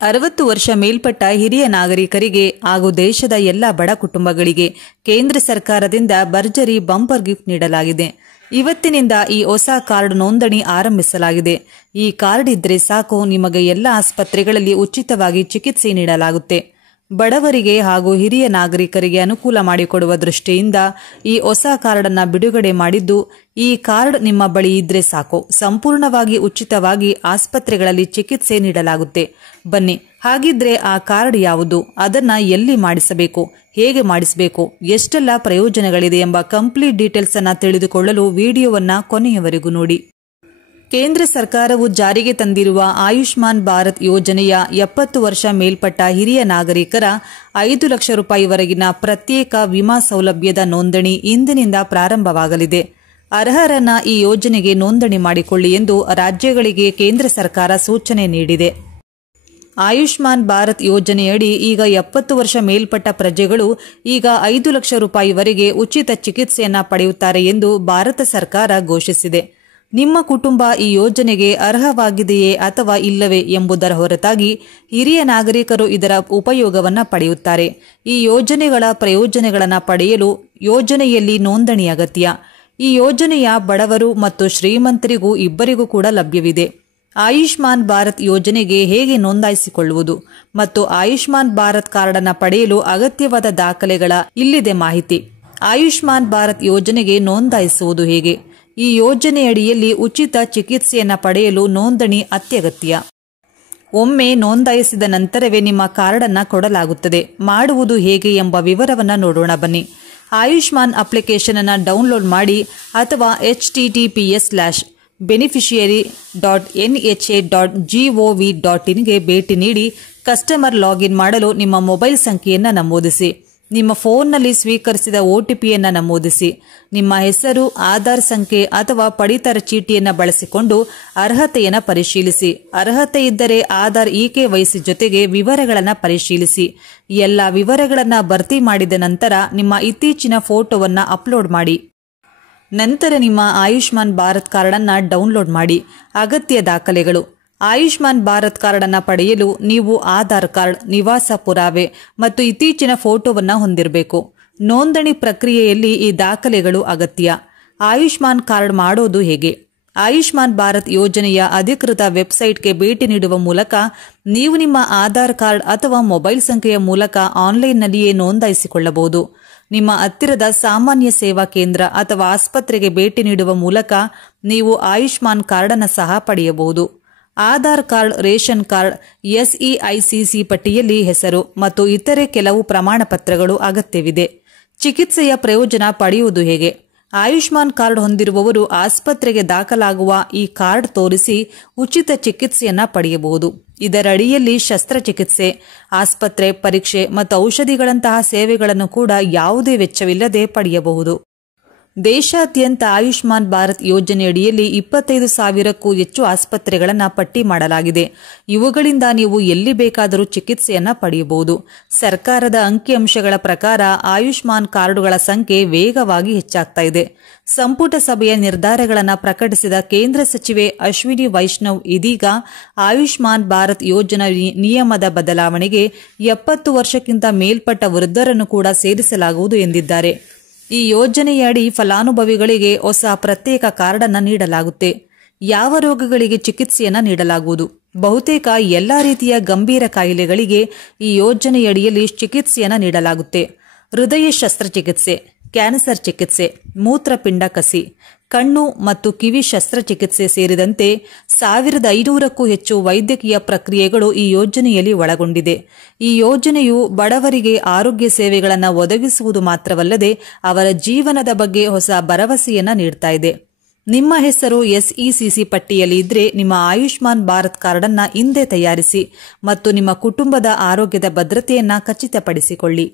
60 ವರ್ಷ ಮೇಲ್ಪಟ್ಟ ಹಿರಿಯ ನಾಗರಿಕರಿಗೆ ಹಾಗೂ ದೇಶದ ಎಲ್ಲ ಬಡ ಕುಟುಂಬಗಳಿಗೆ ಕೇಂದ್ರ ಸರ್ಕಾರದಿಂದ ಭರ್ಜರಿ ಬಂಪರ್ ಗಿಫ್ಟ್ ನೀಡಲಾಗಿದೆ. ಇವತ್ತಿನಿಂದ ಈ ಹೊಸ ಕಾರ್ಡ್ ನೋಂದಣಿ ಆರಂಭಿಸಲಾಗಿದೆ. ಈ ಕಾರ್ಡ್ ಇದ್ರೆ ಸಾಕು, ನಿಮಗೆ ಎಲ್ಲ ಆಸ್ಪತ್ರೆಗಳಲ್ಲಿ ಉಚಿತವಾಗಿ ಚಿಕಿತ್ಸೆ ನೀಡಲಾಗುತ್ತೆ. ಬಡವರಿಗೆ ಹಾಗೂ ಹಿರಿಯ ನಾಗರಿಕರಿಗೆ ಅನುಕೂಲ ಮಾಡಿಕೊಡುವ ದೃಷ್ಟಿಯಿಂದ ಈ ಹೊಸ ಕಾರ್ಡ್ ಅನ್ನು ಬಿಡುಗಡೆ ಮಾಡಿದ್ದು, ಈ ಕಾರ್ಡ್ ನಿಮ್ಮ ಬಳಿ ಇದ್ರೆ ಸಾಕು, ಸಂಪೂರ್ಣವಾಗಿ ಉಚಿತವಾಗಿ ಆಸ್ಪತ್ರೆಗಳಲ್ಲಿ ಚಿಕಿತ್ಸೆ ನೀಡಲಾಗುತ್ತೆ. ಬನ್ನಿ, ಹಾಗಿದ್ರೆ ಆ ಕಾರ್ಡ್ ಯಾವುದು, ಅದನ್ನ ಎಲ್ಲಿ ಮಾಡಿಸಬೇಕು, ಹೇಗೆ ಮಾಡಿಸಬೇಕು, ಎಷ್ಟೆಲ್ಲ ಪ್ರಯೋಜನಗಳಿದೆ ಎಂಬ ಕಂಪ್ಲೀಟ್ ಡೀಟೇಲ್ಸ್ ಅನ್ನ ತಿಳಿದುಕೊಳ್ಳಲು ವಿಡಿಯೋವನ್ನ ಕೊನೆಯವರೆಗೂ ನೋಡಿ. ಕೇಂದ್ರ ಸರ್ಕಾರವು ಜಾರಿಗೆ ತಂದಿರುವ ಆಯುಷ್ಮಾನ್ ಭಾರತ್ ಯೋಜನೆಯ 70 ವರ್ಷ ಮೇಲ್ಪಟ್ಟ ಹಿರಿಯ ನಾಗರಿಕರ 5 ಲಕ್ಷ ರೂಪಾಯಿವರೆಗಿನ ಪ್ರತ್ಯೇಕ ವಿಮಾ ಸೌಲಭ್ಯದ ನೋಂದಣಿ ಇಂದಿನಿಂದ ಪ್ರಾರಂಭವಾಗಲಿದೆ. ಅರ್ಹರನ್ನ ಈ ಯೋಜನೆಗೆ ನೋಂದಣಿ ಮಾಡಿಕೊಳ್ಳಿ ಎಂದು ರಾಜ್ಯಗಳಿಗೆ ಕೇಂದ್ರ ಸರ್ಕಾರ ಸೂಚನೆ ನೀಡಿದೆ. ಆಯುಷ್ಮಾನ್ ಭಾರತ್ ಯೋಜನೆಯಡಿ ಈಗ 70 ವರ್ಷ ಮೇಲ್ಪಟ್ಟ ಪ್ರಜೆಗಳು ಈಗ 5 ಲಕ್ಷ ರೂಪಾಯಿವರೆಗೆ ಉಚಿತ ಚಿಕಿತ್ಸೆಯನ್ನ ಪಡೆಯುತ್ತಾರೆ ಎಂದು ಭಾರತ ಸರ್ಕಾರ ಘೋಷಿಸಿದೆ. ನಿಮ್ಮ ಕುಟುಂಬ ಈ ಯೋಜನೆಗೆ ಅರ್ಹವಾಗಿದೆಯೇ ಅಥವಾ ಇಲ್ಲವೇ ಎಂಬುದರ ಹೊರತಾಗಿ ಹಿರಿಯ ನಾಗರಿಕರು ಇದರ ಉಪಯೋಗವನ್ನು ಪಡೆಯುತ್ತಾರೆ. ಈ ಯೋಜನೆಗಳ ಪ್ರಯೋಜನಗಳನ್ನು ಪಡೆಯಲು ಯೋಜನೆಯಲ್ಲಿ ನೋಂದಣಿ ಅಗತ್ಯ. ಈ ಯೋಜನೆಯ ಬಡವರು ಮತ್ತು ಶ್ರೀಮಂತರಿಗೂ ಇಬ್ಬರಿಗೂ ಕೂಡ ಲಭ್ಯವಿದೆ. ಆಯುಷ್ಮಾನ್ ಭಾರತ್ ಯೋಜನೆಗೆ ಹೇಗೆ ನೋಂದಾಯಿಸಿಕೊಳ್ಳುವುದು ಮತ್ತು ಆಯುಷ್ಮಾನ್ ಭಾರತ್ ಕಾರ್ಡ್ ಅನ್ನು ಪಡೆಯಲು ಅಗತ್ಯವಾದ ದಾಖಲೆಗಳ ಇಲ್ಲಿದೆ ಮಾಹಿತಿ. ಆಯುಷ್ಮಾನ್ ಭಾರತ್ ಯೋಜನೆಗೆ ನೋಂದಾಯಿಸುವುದು ಹೇಗೆ? ಈ ಯೋಜನೆಯಡಿಯಲ್ಲಿ ಉಚಿತ ಚಿಕಿತ್ಸೆಯನ್ನು ಪಡೆಯಲು ನೋಂದಣಿ ಅತ್ಯಗತ್ಯ. ಒಮ್ಮೆ ನೋಂದಾಯಿಸಿದ ನಂತರವೇ ನಿಮ್ಮ ಕಾರ್ಡ್ ಅನ್ನು ಕೊಡಲಾಗುತ್ತದೆ. ಮಾಡುವುದು ಹೇಗೆ ಎಂಬ ವಿವರವನ್ನು ನೋಡೋಣ ಬನ್ನಿ. ಆಯುಷ್ಮಾನ್ ಅಪ್ಲಿಕೇಶನ್ ಅನ್ನು ಡೌನ್ಲೋಡ್ ಮಾಡಿ ಅಥವಾ https:/beneficiary.nha.gov.in ಗೆ ಭೇಟಿ ನೀಡಿ ಕಸ್ಟಮರ್ ಲಾಗಿನ್ ಮಾಡಲು ನಿಮ್ಮ ಮೊಬೈಲ್ ಸಂಖ್ಯೆಯನ್ನು ನಮೂದಿಸಿ. ನಿಮ್ಮ ಫೋನ್ನಲ್ಲಿ ಸ್ವೀಕರಿಸಿದ OTPಯನ್ನು ನಮೂದಿಸಿ. ನಿಮ್ಮ ಹೆಸರು, ಆಧಾರ್ ಸಂಖ್ಯೆ ಅಥವಾ ಪಡಿತರ ಚೀಟಿಯನ್ನು ಬಳಸಿಕೊಂಡು ಅರ್ಹತೆಯನ್ನು ಪರಿಶೀಲಿಸಿ. ಅರ್ಹತೆ ಇದ್ದರೆ ಆಧಾರ್ EKYC ಜೊತೆಗೆ ವಿವರಗಳನ್ನು ಪರಿಶೀಲಿಸಿ. ಎಲ್ಲ ವಿವರಗಳನ್ನು ಭರ್ತಿ ಮಾಡಿದ ನಂತರ ನಿಮ್ಮ ಇತ್ತೀಚಿನ ಫೋಟೋವನ್ನು ಅಪ್ಲೋಡ್ ಮಾಡಿ. ನಂತರ ನಿಮ್ಮ ಆಯುಷ್ಮಾನ್ ಭಾರತ್ ಕಾರ್ಡ್ ಅನ್ನು ಡೌನ್ಲೋಡ್ ಮಾಡಿ. ಅಗತ್ಯ ದಾಖಲೆಗಳು: ಆಯುಷ್ಮಾನ್ ಭಾರತ್ ಕಾರ್ಡ್ ಅನ್ನು ಪಡೆಯಲು ನೀವು ಆಧಾರ್ ಕಾರ್ಡ್, ನಿವಾಸ ಪುರಾವೆ ಮತ್ತು ಇತ್ತೀಚಿನ ಫೋಟೋವನ್ನು ಹೊಂದಿರಬೇಕು. ನೋಂದಣಿ ಪ್ರಕ್ರಿಯೆಯಲ್ಲಿ ಈ ದಾಖಲೆಗಳು ಅಗತ್ಯ. ಆಯುಷ್ಮಾನ್ ಕಾರ್ಡ್ ಮಾಡೋದು ಹೇಗೆ? ಆಯುಷ್ಮಾನ್ ಭಾರತ್ ಯೋಜನೆಯ ಅಧಿಕೃತ ವೆಬ್ಸೈಟ್ಗೆ ಭೇಟಿ ನೀಡುವ ಮೂಲಕ ನೀವು ನಿಮ್ಮ ಆಧಾರ್ ಕಾರ್ಡ್ ಅಥವಾ ಮೊಬೈಲ್ ಸಂಖ್ಯೆಯ ಮೂಲಕ ಆನ್ಲೈನ್ನಲ್ಲಿಯೇ ನೋಂದಾಯಿಸಿಕೊಳ್ಳಬಹುದು. ನಿಮ್ಮ ಹತ್ತಿರದ ಸಾಮಾನ್ಯ ಸೇವಾ ಕೇಂದ್ರ ಅಥವಾ ಆಸ್ಪತ್ರೆಗೆ ಭೇಟಿ ನೀಡುವ ಮೂಲಕ ನೀವು ಆಯುಷ್ಮಾನ್ ಕಾರ್ಡ್ ಅನ್ನು ಸಹ ಪಡೆಯಬಹುದು. Aadhaar card, ration card, SEICC ಪಟ್ಟಿಯಲ್ಲಿ ಹೆಸರು ಮತ್ತು ಇತರೆ ಕೆಲವು ಪ್ರಮಾಣ ಪತ್ರಗಳು ಅಗತ್ಯವಿದೆ. ಚಿಕಿತ್ಸೆಯ ಪ್ರಯೋಜನ ಪಡೆಯುವುದು ಹೇಗೆ? ಆಯುಷ್ಮಾನ್ ಕಾರ್ಡ್ ಹೊಂದಿರುವವರು ಆಸ್ಪತ್ರೆಗೆ ದಾಖಲಾಗುವ ಈ ಕಾರ್ಡ್ ತೋರಿಸಿ ಉಚಿತ ಚಿಕಿತ್ಸೆಯನ್ನ ಪಡೆಯಬಹುದು. ಇದರಡಿಯಲ್ಲಿ ಶಸ್ತ್ರಚಿಕಿತ್ಸೆ, ಆಸ್ಪತ್ರೆ ಪರೀಕ್ಷೆ ಮತ್ತು ಔಷಧಿಗಳಂತಹ ಸೇವೆಗಳನ್ನು ಕೂಡ ಯಾವುದೇ ವೆಚ್ಚವಿಲ್ಲದೆ ಪಡೆಯಬಹುದು. ದೇಶಾದ್ಯಂತ ಆಯುಷ್ಮಾನ್ ಭಾರತ್ ಯೋಜನೆಯಡಿಯಲ್ಲಿ 25,000ಕ್ಕೂ ಹೆಚ್ಚು ಆಸ್ಪತ್ರೆಗಳನ್ನು ಪಟ್ಟಿ ಮಾಡಲಾಗಿದೆ. ಇವುಗಳಿಂದ ನೀವು ಎಲ್ಲಿ ಬೇಕಾದರೂ ಚಿಕಿತ್ಸೆಯನ್ನ ಪಡೆಯಬಹುದು. ಸರ್ಕಾರದ ಅಂಕಿಅಂಶಗಳ ಪ್ರಕಾರ ಆಯುಷ್ಮಾನ್ ಕಾರ್ಡುಗಳ ಸಂಖ್ಯೆ ವೇಗವಾಗಿ ಹೆಚ್ಚಾಗ್ತಾ ಇದೆ. ಸಂಪುಟ ಸಭೆಯ ನಿರ್ಧಾರಗಳನ್ನು ಪ್ರಕಟಿಸಿದ ಕೇಂದ್ರ ಸಚಿವೆ ಅಶ್ವಿನಿ ವೈಷ್ಣವ್ ಇದೀಗ ಆಯುಷ್ಮಾನ್ ಭಾರತ್ ಯೋಜನಾ ನಿಯಮದ ಬದಲಾವಣೆಗೆ 70 ವರ್ಷಕ್ಕಿಂತ ಮೇಲ್ಪಟ್ಟ ವೃದ್ಧರನ್ನು ಕೂಡ ಸೇರಿಸಲಾಗುವುದು ಎಂದಿದ್ದಾರೆ. ಈ ಯೋಜನೆಯಡಿ ಫಲಾನುಭವಿಗಳಿಗೆ ಹೊಸ ಪ್ರತ್ಯೇಕ ಕಾರ್ಡ್ ಅನ್ನು ನೀಡಲಾಗುತ್ತೆ. ಯಾವ ರೋಗಗಳಿಗೆ ಚಿಕಿತ್ಸೆಯನ್ನ ನೀಡಲಾಗುವುದು? ಬಹುತೇಕ ಎಲ್ಲಾ ರೀತಿಯ ಗಂಭೀರ ಕಾಯಿಲೆಗಳಿಗೆ ಈ ಯೋಜನೆಯಡಿಯಲ್ಲಿ ಚಿಕಿತ್ಸೆಯನ್ನ ನೀಡಲಾಗುತ್ತೆ. ಹೃದಯ ಶಸ್ತ್ರಚಿಕಿತ್ಸೆ, ಕ್ಯಾನ್ಸರ್ ಚಿಕಿತ್ಸೆ, ಮೂತ್ರಪಿಂಡ ಕಸಿ, ಕಣ್ಣು ಮತ್ತು ಕಿವಿ ಶಸ್ತ್ರಚಿಕಿತ್ಸೆ ಸೇರಿದಂತೆ 1,500ಕ್ಕೂ ಹೆಚ್ಚು ವೈದ್ಯಕೀಯ ಪ್ರಕ್ರಿಯೆಗಳು ಈ ಯೋಜನೆಯಲ್ಲಿ ಒಳಗೊಂಡಿದೆ. ಈ ಯೋಜನೆಯು ಬಡವರಿಗೆ ಆರೋಗ್ಯ ಸೇವೆಗಳನ್ನು ಒದಗಿಸುವುದು ಮಾತ್ರವಲ್ಲದೆ ಅವರ ಜೀವನದ ಬಗ್ಗೆ ಹೊಸ ಭರವಸೆಯನ್ನ ನೀಡ್ತಾ ಇದೆ. ನಿಮ್ಮ ಹೆಸರು SECC ಪಟ್ಟಿಯಲ್ಲಿ ಇದ್ರೆ ನಿಮ್ಮ ಆಯುಷ್ಮಾನ್ ಭಾರತ್ ಕಾರ್ಡ್ ಅನ್ನ ಹಿಂದೆ ತಯಾರಿಸಿ ಮತ್ತು ನಿಮ್ಮ ಕುಟುಂಬದ ಆರೋಗ್ಯದ ಭದ್ರತೆಯನ್ನ ಖಚಿತಪಡಿಸಿಕೊಳ್ಳಿ.